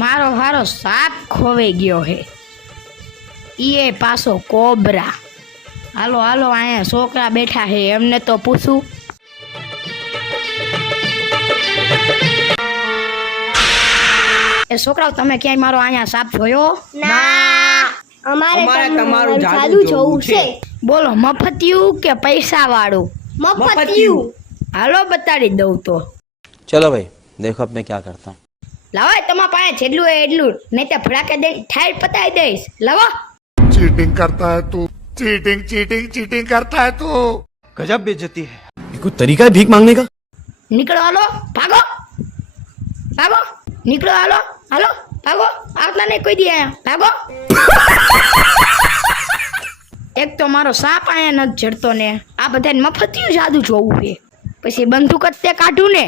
મારો હારો સાપ ખોવાઈ ગયો હે, ઈએ પાછો કોબરા. હાલો હાલો, અહીંયા છોકરા બેઠા હે, એમને તો પૂછું. એ છોકરાઓ, તમે ક્યાંય મારો અહીંયા સાપ જોયો? ના, અમારે તમારું જાદુ જોવું છે. બોલો, મફતિયું કે પૈસા વાળું? મફતિયું. હાલો બતાડી દઉં તો. चलो भाई देखो अब मैं क्या करता हूँ. લાવો, તમારા પાસે જેટલું હોય એટલું, નહીં તો ફડાકે દઈને ઠાઈ પતાવી દઈશ. લાવો. चीटिंग करता है तू, चीटिंग चीटिंग चीटिंग करता है तू. गजब बेइज्जती है. ये कोई तरीका है भीख मांगने का? નીકળો, હાલો, ભાગો ભાગો, નીકળો, હાલો હાલો, ભાગો. આટલા નહીં કોઈ દી આયા, ભાગો. એક તો મારો સાપ આયા નથી જડતો ને, આ બધાને મફતિયું જાદુ જોવું છે, પછી બંદૂક જ તે કાઢું ને.